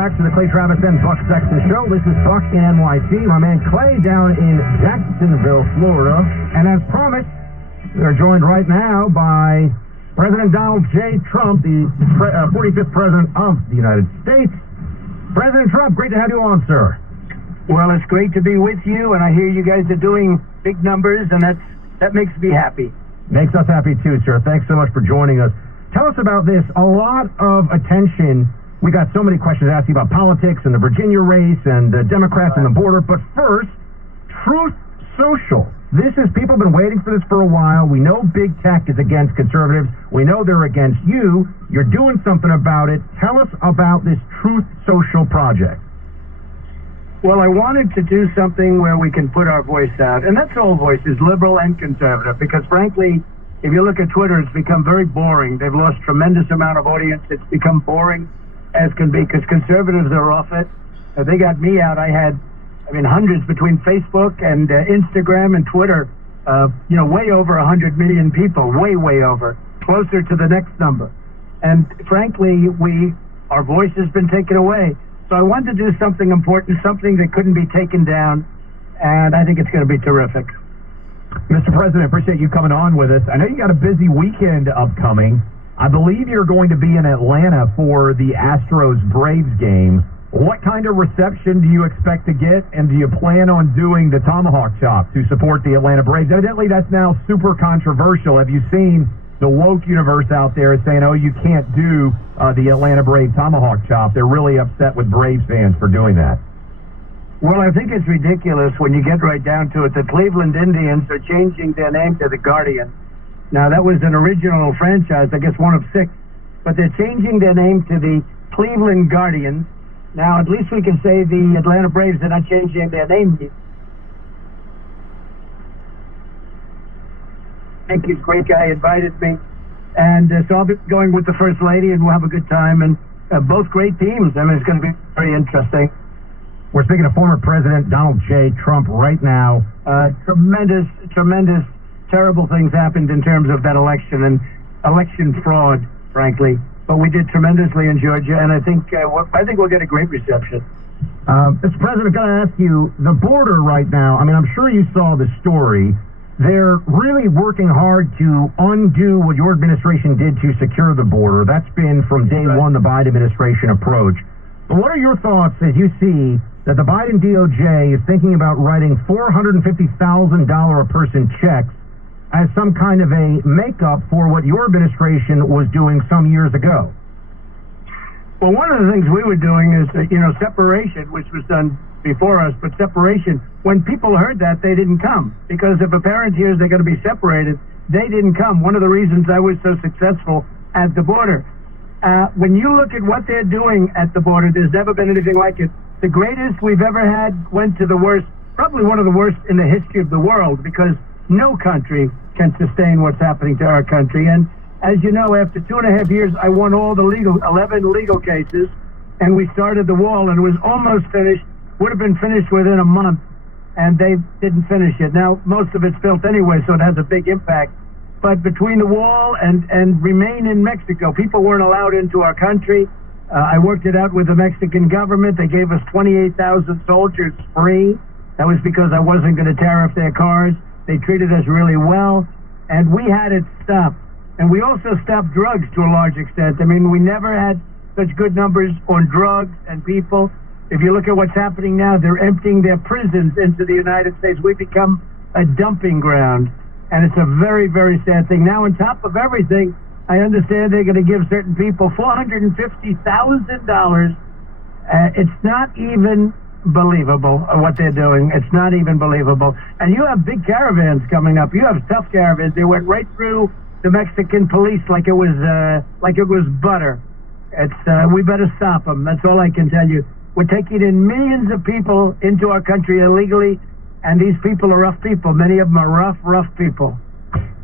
back to the Clay Travis and Buck Sexton Show. This is Buck in NYC. My man Clay down in Jacksonville, Florida. And as promised, we are joined right now by President Donald J. Trump, the 45th President of the United States. President Trump, great to have you on, sir. Well, it's great to be with you, and I hear you guys are doing big numbers, and that makes me happy. Makes us happy too, sir. Thanks so much for joining us. Tell us about this. A lot of attention. We got so many questions asking about politics and the Virginia race and the Democrats and the border. But first, Truth Social. This is, people have been waiting for this for a while. We know big tech is against conservatives. We know they're against you. You're doing something about it. Tell us about this Truth Social project. Well, I wanted to do something where we can put our voice out. And that's all voices, liberal and conservative. Because frankly, if you look at Twitter, it's become very boring. They've lost tremendous amount of audience. It's become boring as can be because conservatives are off it. They got me out. I had, hundreds between Facebook and Instagram and Twitter. Way over 100 million people, way over, closer to the next number. And frankly, our voice has been taken away. So I wanted to do something important, something that couldn't be taken down, and I think it's going to be terrific. Mr. President, appreciate you coming on with us. I know you got a busy weekend upcoming. I believe you're going to be in Atlanta for the Astros-Braves game. What kind of reception do you expect to get, and do you plan on doing the tomahawk chop to support the Atlanta Braves? Evidently, that's now super controversial. Have you seen the woke universe out there saying, oh, you can't do the Atlanta Braves tomahawk chop? They're really upset with Braves fans for doing that. Well, I think it's ridiculous when you get right down to it. The Cleveland Indians are changing their name to the Guardians. Now, that was an original franchise, I guess one of 6. But they're changing their name to the Cleveland Guardians. Now, at least we can say the Atlanta Braves are not changing their name. Thank you, great guy, invited me. And so I'll be going with the First Lady, and we'll have a good time. And both great teams. It's going to be very interesting. We're speaking to former President Donald J. Trump right now. Tremendous, terrible things happened in terms of that election and election fraud, frankly. But we did tremendously in Georgia, and I think we'll get a great reception. Mr. President, I've got to ask you, the border right now, I'm sure you saw the story. They're really working hard to undo what your administration did to secure the border. That's been from day one the Biden administration approach. But what are your thoughts as you see that the Biden DOJ is thinking about writing $450,000 a person checks as some kind of a makeup for what your administration was doing some years ago? Well, one of the things we were doing is, separation, which was done before us, but separation, when people heard that, they didn't come. Because if a parent hears they're going to be separated, they didn't come. One of the reasons I was so successful at the border. When you look at what they're doing at the border, there's never been anything like it. The greatest we've ever had went to the worst, probably one of the worst in the history of the world, because no country can sustain what's happening to our country. And as you know, after 2.5 years, I won all the 11 legal cases, and we started the wall, and it was almost finished, would have been finished within a month, and they didn't finish it. Now, most of it's built anyway, so it has a big impact. But between the wall and remain in Mexico, people weren't allowed into our country. I worked it out with the Mexican government. They gave us 28,000 soldiers free. That was because I wasn't going to tariff their cars. They treated us really well, and we had it stopped. And we also stopped drugs to a large extent. We never had such good numbers on drugs and people. If you look at what's happening now, they're emptying their prisons into the United States. We've become a dumping ground, and it's a very, very sad thing. Now, on top of everything, I understand they're going to give certain people $450,000. It's not even believable what they're doing. It's not even believable. And you have big caravans coming up. You have tough caravans. They went right through the Mexican police like it was butter. We better stop them. That's all I can tell you. We're taking in millions of people into our country illegally, and these people are rough people. Many of them are rough people.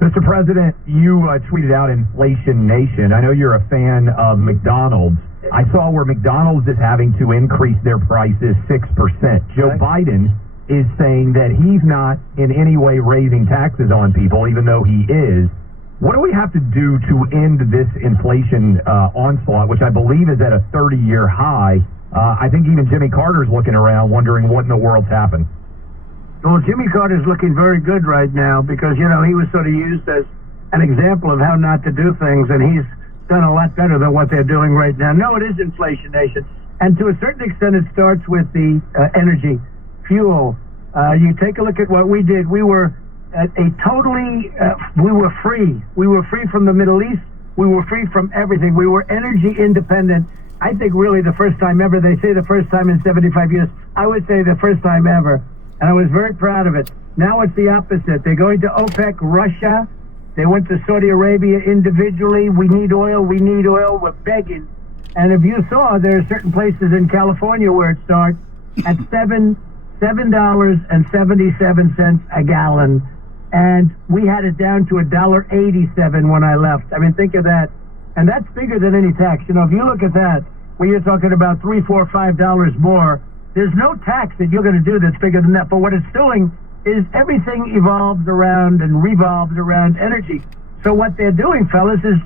Mr. President, you tweeted out Inflation Nation. I know you're a fan of McDonald's. I saw where McDonald's is having to increase their prices 6%. Joe Biden is saying that he's not in any way raising taxes on people, even though he is. What do we have to do to end this inflation onslaught, which I believe is at a 30-year high? I think even Jimmy Carter's looking around wondering what in the world's happened. Well, Jimmy Carter's looking very good right now because, you know, he was sort of used as an example of how not to do things, and he's done a lot better than what they're doing right now. No, it is inflation nation. And to a certain extent, it starts with the energy, fuel. You take a look at what we did. We were we were free. We were free from the Middle East. We were free from everything. We were energy independent. I think really the first time ever. They say the first time in 75 years. I would say the first time ever. And I was very proud of it. Now it's the opposite. They're going to OPEC, Russia. They went to Saudi Arabia individually. We need oil. We need oil. We're begging. And if you saw, there are certain places in California where it starts at $7.77 a gallon. And we had it down to $1.87 when I left. I mean, think of that. And that's bigger than any tax. You know, if you look at that, where you're talking about $3, $4, $5 more, there's no tax that you're going to do that's bigger than that. But what it's doing is everything evolves around and revolves around energy. So what they're doing, fellas, is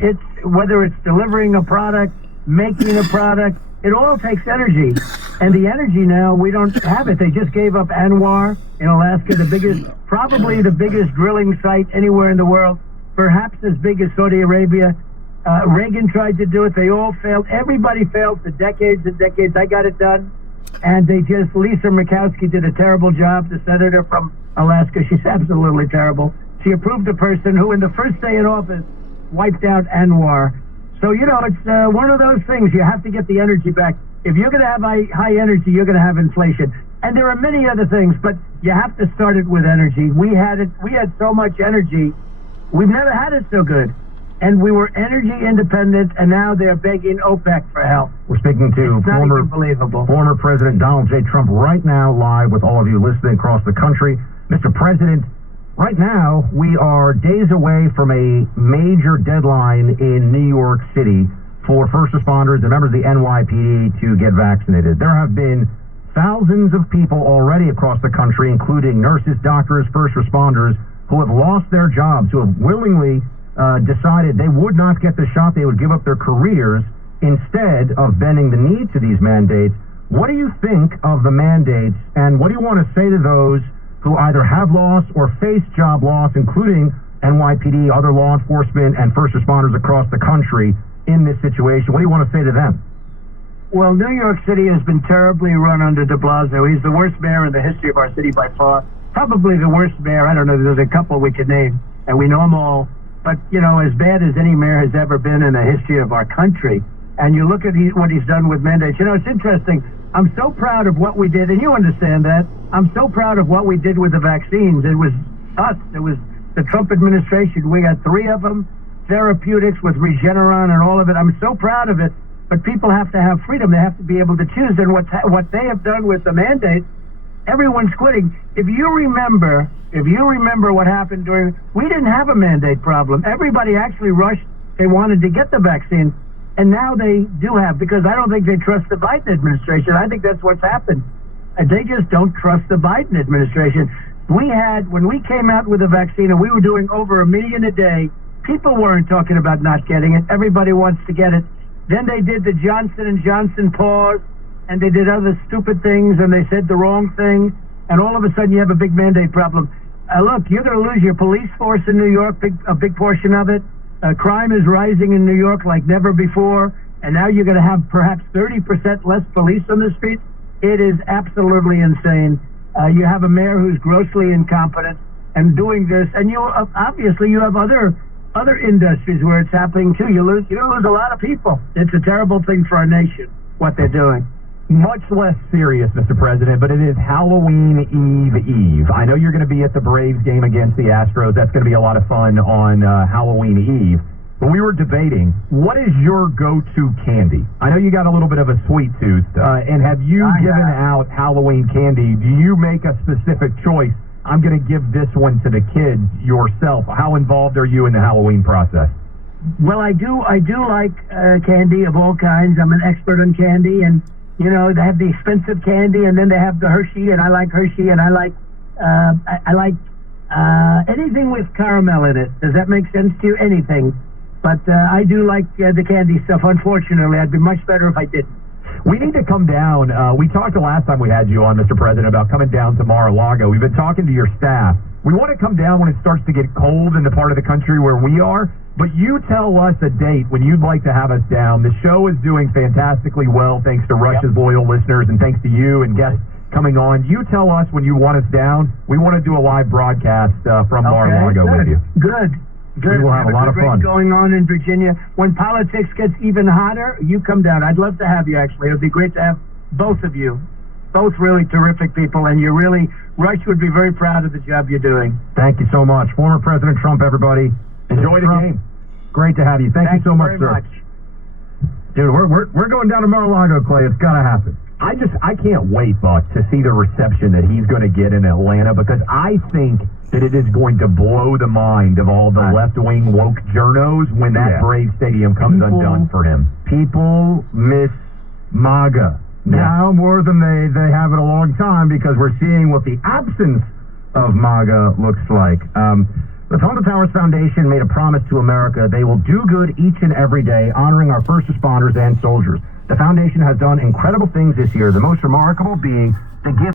it's whether it's delivering a product, making a product, it all takes energy. And the energy now, we don't have it. They just gave up ANWR in Alaska, probably the biggest drilling site anywhere in the world, perhaps as big as Saudi Arabia. Reagan tried to do it. They all failed. Everybody failed for decades and decades. I got it done. And Lisa Murkowski did a terrible job, the senator from Alaska. She's absolutely terrible. She approved a person who, in the first day in office, wiped out ANWR. So, you know, it's one of those things. You have to get the energy back. If you're going to have high energy, you're going to have inflation. And there are many other things, but you have to start it with energy. We had so much energy. We've never had it so good. And we were energy independent, and now they're begging OPEC for help. We're speaking to former President Donald J. Trump right now, live with all of you listening across the country. Mr. President, right now we are days away from a major deadline in New York City for first responders and members of the NYPD to get vaccinated. There have been thousands of people already across the country, including nurses, doctors, first responders, who have lost their jobs, who have willingly decided they would not get the shot. They would give up their careers instead of bending the knee to these mandates. What do you think of the mandates, and what do you want to say to those who either have lost or face job loss, including NYPD, other law enforcement, and first responders across the country in this situation? What do you want to say to them? Well, New York City has been terribly run under de Blasio. He's the worst mayor in the history of our city by far. Probably the worst mayor. I don't know. There's a couple we could name, and we know them all. But, you know, as bad as any mayor has ever been in the history of our country, and you look at what he's done with mandates, you know, it's interesting. I'm so proud of what we did, and you understand that. I'm so proud of what we did with the vaccines. It was us. It was the Trump administration. We got 3 of them, therapeutics with Regeneron and all of it. I'm so proud of it. But people have to have freedom. They have to be able to choose. And what they have done with the mandates, everyone's quitting. If you remember what happened we didn't have a mandate problem. Everybody actually rushed. They wanted to get the vaccine. And now they do have, because I don't think they trust the Biden administration. I think that's what's happened. They just don't trust the Biden administration. When we came out with the vaccine and we were doing over 1 million a day, people weren't talking about not getting it. Everybody wants to get it. Then they did the Johnson & Johnson pause, and they did other stupid things, and they said the wrong thing, and all of a sudden you have a big mandate problem. Look, you're going to lose your police force in New York, a big portion of it. Crime is rising in New York like never before, and now you're going to have perhaps 30% less police on the streets. It is absolutely insane. You have a mayor who's grossly incompetent and doing this, and you have other industries where it's happening too. You're going to lose a lot of people. It's a terrible thing for our nation, what they're doing. Much less serious, Mr. President, but it is Halloween Eve. I know you're going to be at the Braves game against the Astros. That's going to be a lot of fun on Halloween Eve. But we were debating, what is your go-to candy? I know you got a little bit of a sweet tooth, and have you given out Halloween candy? Do you make a specific choice? I'm going to give this one to the kids yourself. How involved are you in the Halloween process? Well, I do like candy of all kinds. I'm an expert on candy, and you know, they have the expensive candy, and then they have the Hershey, and I like Hershey, and I like anything with caramel in it. Does that make sense to you? Anything. But I do like the candy stuff. Unfortunately, I'd be much better if I didn't. We need to come down. We talked the last time we had you on, Mr. President, about coming down to Mar-a-Lago. We've been talking to your staff. We want to come down when it starts to get cold in the part of the country where we are, but you tell us a date when you'd like to have us down. The show is doing fantastically well, thanks to Rush's loyal listeners and thanks to you and guests coming on. You tell us when you want us down. We want to do a live broadcast from Mar-a-Lago with you. Good. We will have a lot of fun going on in Virginia. When politics gets even hotter, you come down. I'd love to have you, actually. It would be great to have both of you. Both really terrific people, and Rush would be very proud of the job you're doing. Thank you so much. Former President Trump, everybody. Enjoy the game. Great to have you. Thank you so much, sir. Much. Dude, we're going down to Mar-a-Lago, Clay. It's got to happen. I can't wait, Buck, to see the reception that he's going to get in Atlanta, because I think that it is going to blow the mind of all the left-wing woke journos when that Brave Stadium comes undone for him. People miss MAGA now more than they have in a long time, because we're seeing what the absence of MAGA looks like. The Trump Towers Foundation made a promise to America. They will do good each and every day, honoring our first responders and soldiers. The foundation has done incredible things this year, the most remarkable being the gift